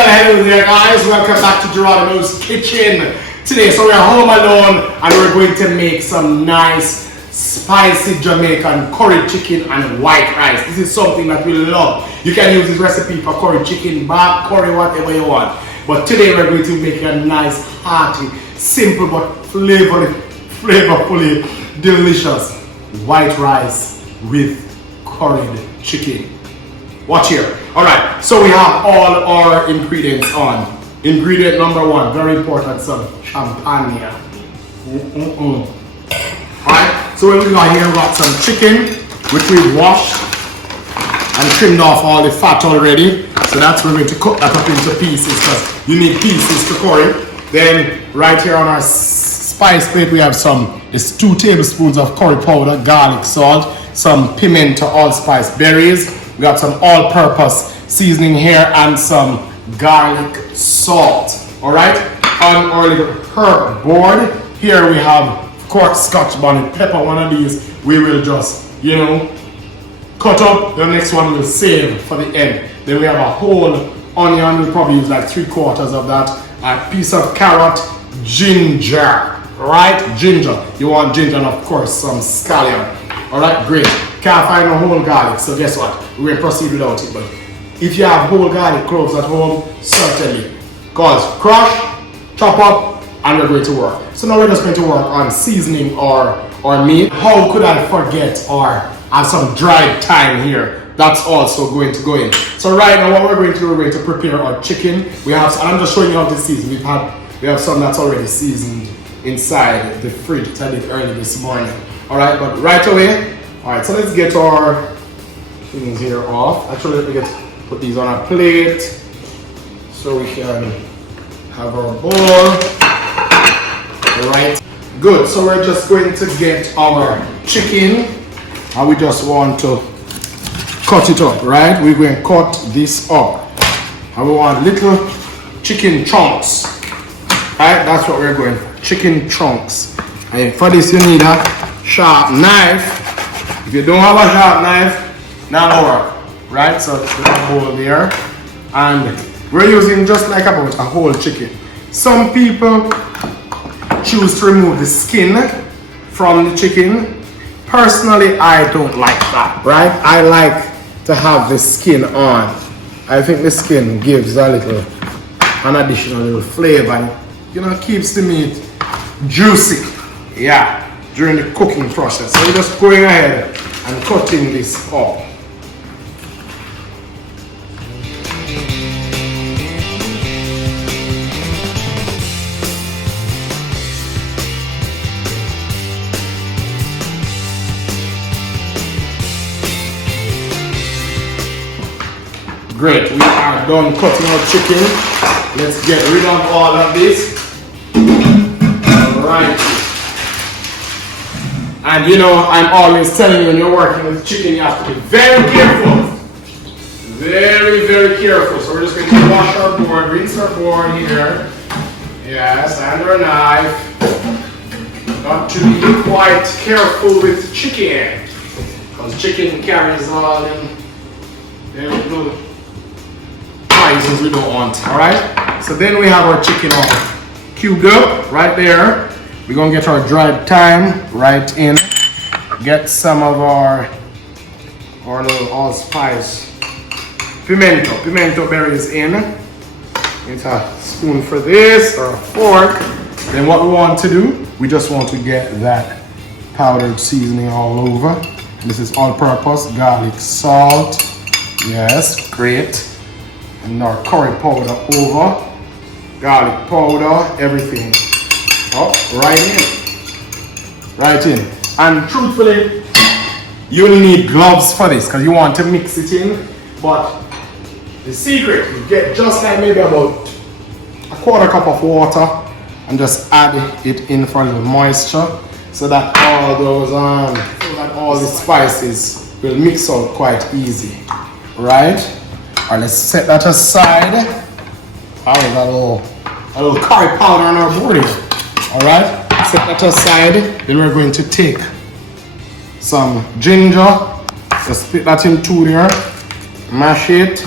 Well, hello there guys, welcome back to Jeronimos kitchen. Today, so we're home alone and we're going to make some nice spicy Jamaican curry chicken and white rice. This is something that we love. You can use this recipe for curry chicken, bak, curry, whatever you want. But today we're going to make a nice, hearty, simple but flavorfully delicious white rice with curried chicken. Watch here. Alright, so we have all our ingredients on. Ingredient number one, very important, some champagne. Alright, so what we got here, we got some chicken, which we've washed and trimmed off all the fat already. So that's we're going to cut that up into pieces because you need pieces to curry. Then right here on our spice plate, we have it's 2 tablespoons of curry powder, garlic salt, some pimento allspice berries. We got some all-purpose seasoning here and some garlic salt. Alright, on our little herb board here we have, of course, scotch bonnet pepper. One of these we will just, cut up. The next one we'll save for the end. Then we have a whole onion. We'll probably use like 3/4 of that. A piece of carrot, ginger. Right, ginger. You want ginger and of course some scallion. Alright, great. Can't find a whole garlic, so guess what? We will proceed without it. But if you have whole garlic cloves at home, certainly. Cause crush, chop up, and we're going to work. So now we're just going to work on seasoning our meat. How could I forget or have some dried thyme here? That's also going to go in. So right now what we're going to do, we're going to prepare our chicken. And I'm just showing you how to season. We have some that's already seasoned inside the fridge that I did early this morning. Alright, but right away. Alright, so let's get our things here off. Actually, let me put these on a plate so we can have our bowl. Alright, good. So we're just going to get our chicken and we just want to cut it up, right? We're going to cut this up and we want little chicken chunks, right? That's what we're going for, chicken chunks. And for this you need a sharp knife. If you don't have a sharp knife, not work, right? So put a hole there, and we're using just like about a whole chicken. Some people choose to remove the skin from the chicken. Personally, I don't like that, right? I like to have the skin on. I think the skin gives an additional little flavor, and keeps the meat juicy. Yeah. During the cooking process. So we're just going ahead and cutting this up. Great, we are done cutting our chicken. Let's get rid of all of this. Alright. And I'm always telling you, when you're working with chicken, you have to be very careful. Very, very careful. So we're just going to wash our board, rinse our board here. Yes, and our knife. Got to be quite careful with chicken. Because chicken carries all them little poisons we don't want. Alright? So then we have our chicken all cubed up right there. We're going to get our dried thyme right in. Get some of our little allspice pimento berries in. Get a spoon for this or a fork. Then what we want to do, we just want to get that powdered seasoning all over. This is all-purpose garlic salt. Yes, great. And our curry powder over. Garlic powder, everything. Oh, right in. And truthfully, you'll need gloves for this because you want to mix it in. But the secret, you get just like maybe about a 1/4 cup of water and just add it in for a little moisture so that all the spices will mix out quite easy. Right? Alright, let's set that aside. Oh, we got a little curry powder on our board here. Alright, set that aside. Then we're going to take some ginger, just split that in two there, mash it,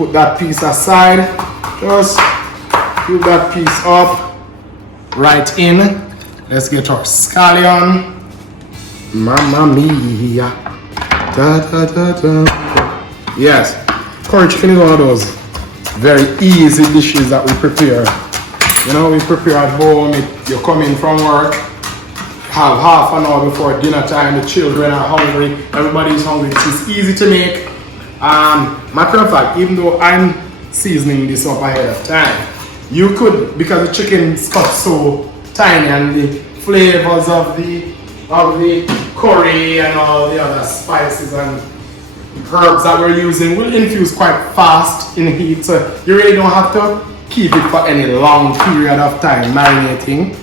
put that piece aside. Just fill that piece up right in. Let's get our scallion. Mamma mia. Da, da, da, da. Yes, curry chicken is one of those very easy dishes that we prepare. You know, we prepare at home. You come in from work, have half an hour before dinner time. The children are hungry. Everybody is hungry. This is easy to make. Matter of fact, even though I'm seasoning this up ahead of time, you could, because the chicken is cut so tiny and the flavors of the curry and all the other spices and herbs that we're using will infuse quite fast in heat, so you really don't have to keep it for any long period of time marinating.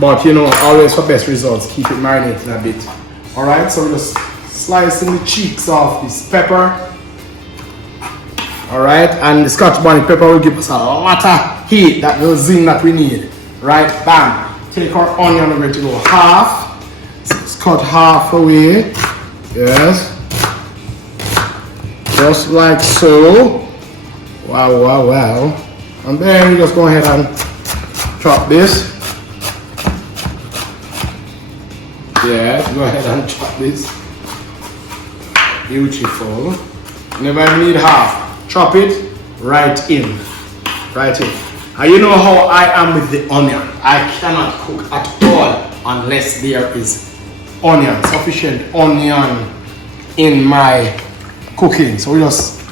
But you know, always for best results, keep it marinating a bit. Alright, so we're just slicing the cheeks off this pepper. Alright, and the Scotch bonnet pepper will give us a lot of heat, that little zing that we need. Right, bam. Take our onion, we're going to go half. So let's cut half away. Yes. Just like so. Wow, wow, wow. And then we just go ahead and chop this. Yeah, go ahead and chop this. Beautiful. Never even need half. Chop it right in. Right in. And you know how I am with the onion. I cannot cook at all unless there is onion, sufficient onion in my cooking. So we just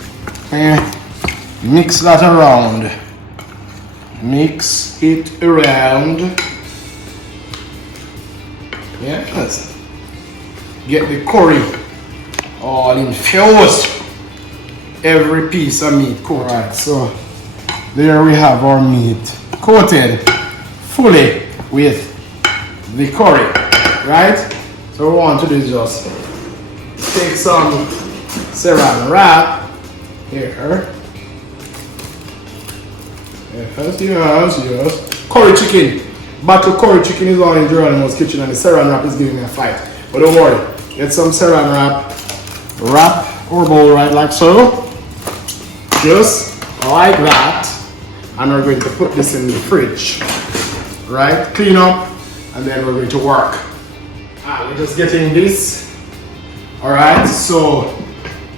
mix that around. Mix it around. Yes. Get the curry all infused. Every piece of meat coated. Right, so there we have our meat coated fully with the curry, right? So what we want to do is just take some saran wrap here. Yes. Curry chicken. Battle curry chicken is all in Jeronimos' kitchen and the saran wrap is giving me a fight. But don't worry, get some saran wrap, wrap our bowl right like so. Just like that. And we're going to put this in the fridge. Right? Clean up and then we're going to work. We're just getting this. Alright, so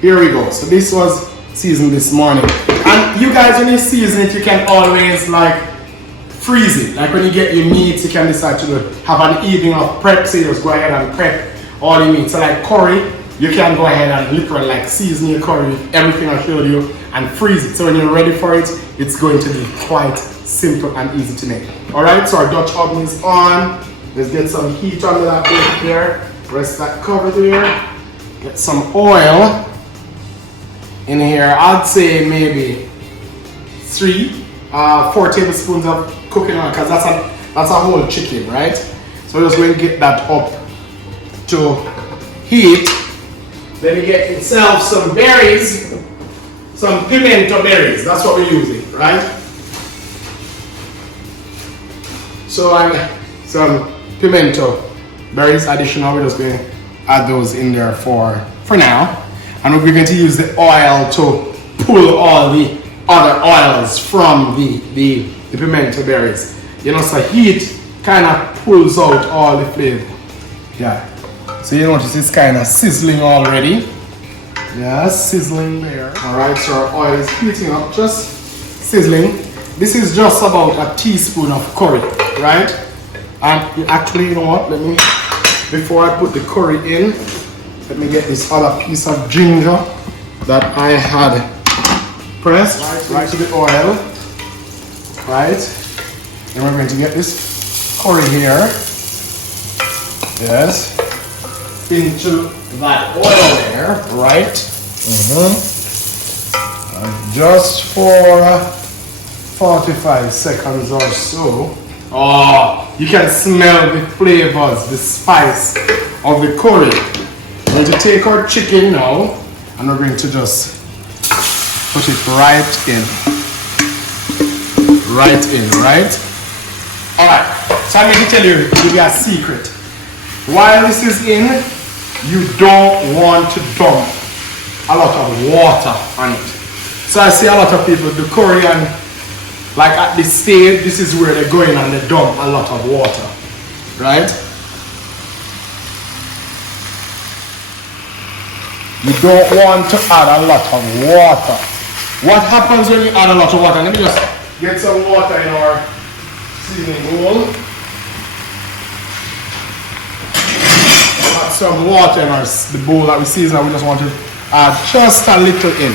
here we go. So this was seasoned this morning. And you guys, when you season it, you can always like freeze it. Like when you get your meat, you can decide to have an evening of prep. So you just go ahead and prep all your meat. So like curry, you can go ahead and literally like season your curry with everything I showed you and freeze it. So when you're ready for it, it's going to be quite simple and easy to make. Alright, so our Dutch oven is on. Let's get some heat under that plate there. Rest that cover there. Get some oil in here. I'd say maybe 4 tablespoons of cooking oil, because that's a whole chicken, right? So we're just going to get that up to heat. Then you get yourself some berries, some pimento berries. That's what we're using, right? So some pimento berries additional. We're just going to add those in there for now. And we're going to use the oil to pull all the other oils from the pimento berries. You know, so heat kind of pulls out all the flavor. Yeah. So you notice it's kind of sizzling already. Yeah, sizzling there. Alright, so our oil is heating up, just sizzling. This is just about a teaspoon of curry, right? And actually, you know what, before I put the curry in, let me get this other piece of ginger that I had pressed right to the oil. Right? And we're going to get this curry here. Yes. Into that oil there, right? Just for 45 seconds or so. Oh, you can smell the flavors, the spice of the curry. We're going to take our chicken now and we're going to just put it right in. Right in, right? Alright, so I'm going to tell you, give you a secret. While this is in, you don't want to dump a lot of water on it. So I see a lot of people do curry and like at this stage, this is where they go in and they dump a lot of water, right? You don't want to add a lot of water. What happens when you add a lot of water? Let me just get some water in our seasoning bowl. Add some water in the bowl that we season. We just want to add just a little in.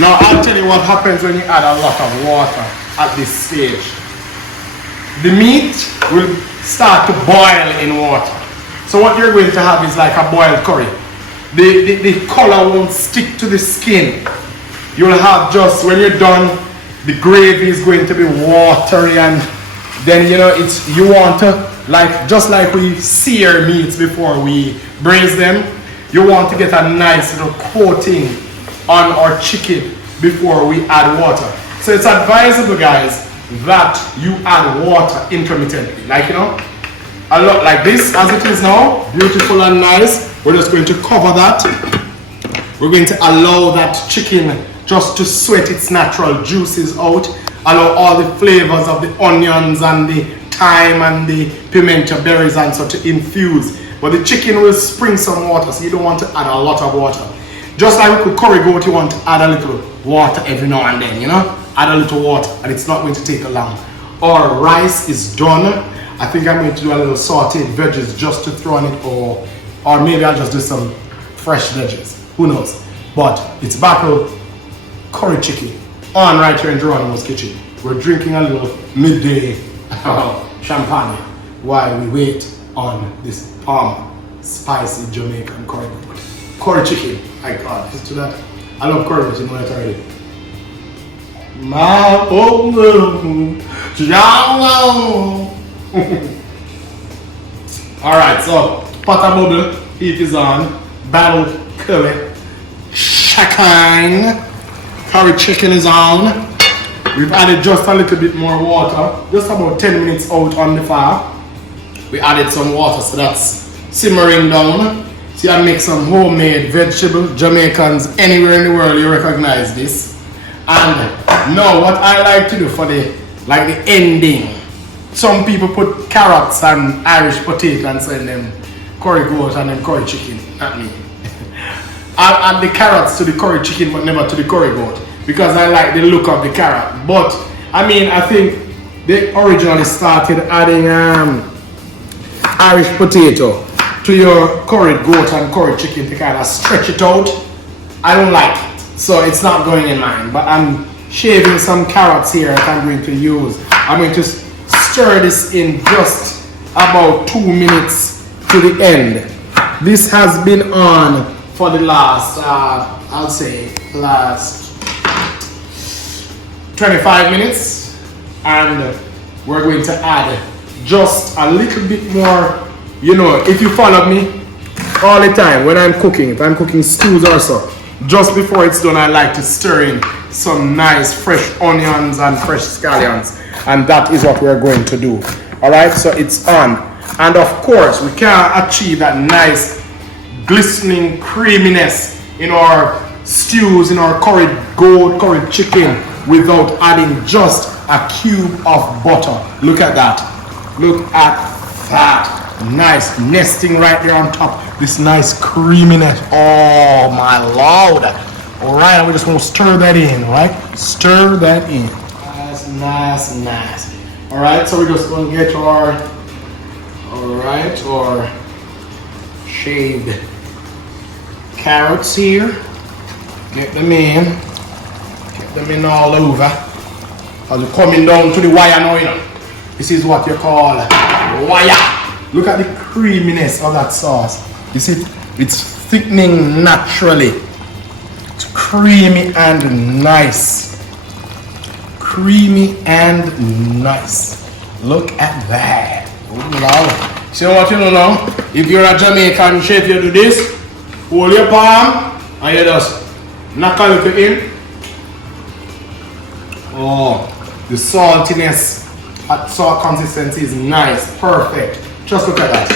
Now I'll tell you what happens when you add a lot of water at this stage. The meat will start to boil in water. So what you're going to have is like a boiled curry. The color won't stick to the skin. You'll have just, when you're done, the gravy is going to be watery, and then you want to, like, just like we sear meats before we braise them, you want to get a nice little coating on our chicken before we add water. So it's advisable, guys, that you add water intermittently, like, a lot like this as it is now, beautiful and nice. We're just going to cover that. We're going to allow that chicken just to sweat its natural juices out, allow all the flavors of the onions and the thyme and the pimento berries and so to infuse. But the chicken will spring some water, so you don't want to add a lot of water. Just like with curry goat, you want to add a little water every now and then, add a little water, and it's not going to take long. Our rice is done. I think I'm going to do a little sauteed veggies just to throw on it, or maybe I'll just do some fresh veggies, who knows. But it's battle curry chicken on right here in Jeronimos kitchen. We're drinking a little midday champagne while we wait on this spicy Jamaican curry chicken. My God, just to that. I love curry, but you know that already. Alright, so pot and bubble, heat is on. Battle curry chicken. Curry chicken is on. We've added just a little bit more water, just about 10 minutes out on the fire. We added some water, so that's simmering down. So I make some homemade vegetable. Jamaicans anywhere in the world, you recognize this. And now what I like to do for the ending, some people put carrots and Irish potato and send them curry goat and then curry chicken. Not me. I add the carrots to the curry chicken but never to the curry goat because I like the look of the carrot. But I think they originally started adding Irish potato to your curried goat and curry chicken to kind of stretch it out. I don't like it, so it's not going in mine. But I'm shaving some carrots here that I'm going to use. I'm going to stir this in just about 2 minutes to the end. This has been on for the last, I'll say, last 25 minutes. And we're going to add just a little bit more. If you follow me all the time when I'm cooking, if I'm cooking stews or so, just before it's done, I like to stir in some nice fresh onions and fresh scallions, and that is what we're going to do. All right, so it's on, and of course we can't achieve that nice glistening creaminess in our stews, in our curried goat, curried chicken, without adding just a cube of butter. Look at that. Look at that. Nice nesting right there on top. This nice creaminess. Oh my Lord. Alright, we just want to stir that in, right? Stir that in. Nice. Alright, so we're just going to get our shaved carrots here. Get them in. Get them in all over. As we're coming down to the wire now, This is what you call wire. Look at the creaminess of that sauce. You see, it's thickening naturally. It's creamy and nice. Creamy and nice. Look at that. Oh, Lord. See what you know now? If you're a Jamaican chef, you do this. Hold your palm and you just knock a little in. Oh, the saltiness, salt consistency is nice, perfect. Just look at that.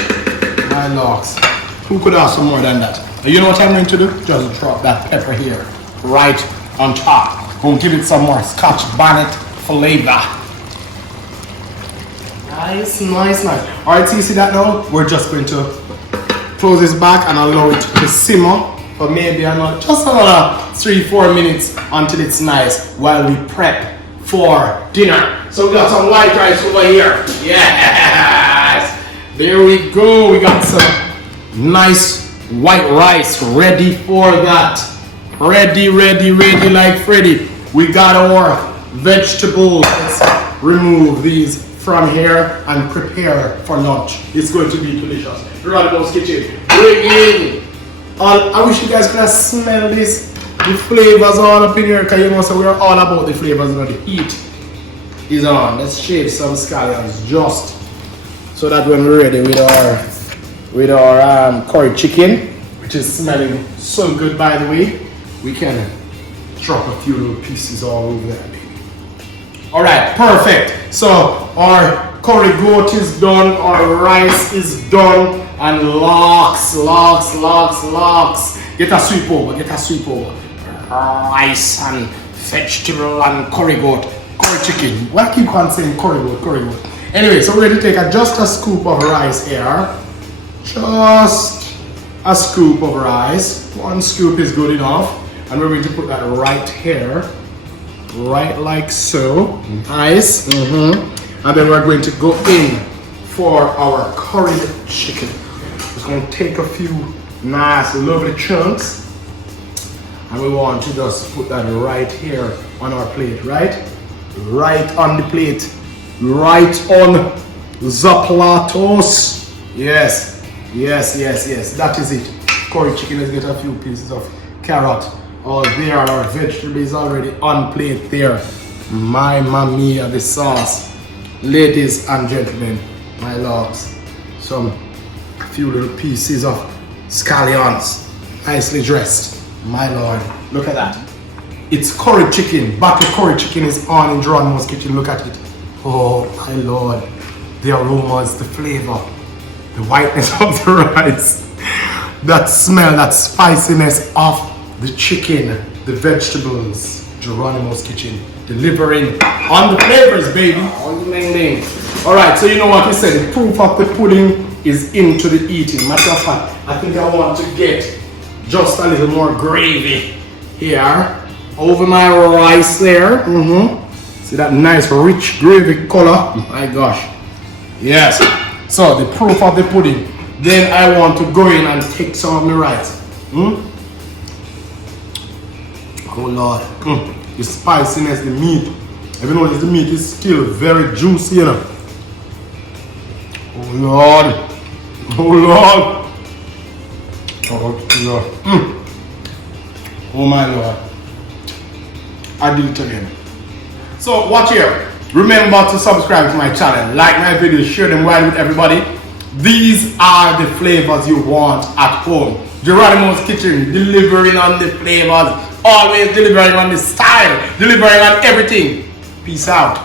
My lords. Who could ask for more than that? And you know what I'm going to do? Just drop that pepper here. Right on top. Gonna give it some more Scotch bonnet flavor. Nice, nice, nice. Alright, so you see that now? We're just going to close this back and allow it to simmer for maybe just another 3-4 minutes until it's nice while we prep for dinner. So we got some white rice over here. Yes! There we go. We got some nice white rice ready for that. Ready like Freddy. We got our vegetables. Let's remove these from here and prepare for lunch. It's going to be delicious. Jeronimos kitchen. Bring in. I wish you guys could have smelled this. The flavors all up in here, because you know, so we're all about the flavors and the heat is on. Let's shave some scallions just so that when we're ready with our curry chicken, which is smelling so good by the way, we can drop a few little pieces all over there, baby. Alright, perfect. So our curry goat is done, our rice is done, and lox. Get a sweep over. Rice and vegetable and curry goat, curry chicken. Why I keep on saying curry goat? Anyway, so we're going to take just a scoop of rice here. Just a scoop of rice. 1 scoop is good enough. And we're going to put that right here. Right like so. Nice. And then we're going to go in for our curried chicken. Just going to take a few nice lovely chunks. And we want to just put that right here on our plate, right? Right on the plate. Right on the platos. Yes. That is it. Curry chicken, let's get a few pieces of carrot. Oh, there are our vegetables already on plate there. Mamma mia, the sauce. Ladies and gentlemen, my loves. A few little pieces of scallions. Nicely dressed. My lord, look at that. It's curry chicken. Butter curry chicken is on in Jeronimos kitchen. Look at it. Oh my lord. The aromas, the flavor, the whiteness of the rice, that smell, that spiciness of the chicken, the vegetables. Jeronimos kitchen delivering on the flavors, baby. Alright, so you know what we said. The proof of the pudding is into the eating. Matter of fact, I think I want to get just a little more gravy here over my rice there. See that nice rich gravy color? My gosh. Yes. So the proof of the pudding. Then I want to go in and take some of my rice. Oh Lord. The spiciness, the meat. Even though the meat is still very juicy, you know. Oh Lord. Oh my Lord. I did it again. So watch here. Remember to subscribe to my channel, like my videos, share them wide with everybody. These are the flavors you want at home. Jeronimos kitchen, delivering on the flavors, always delivering on the style, delivering on everything. Peace out.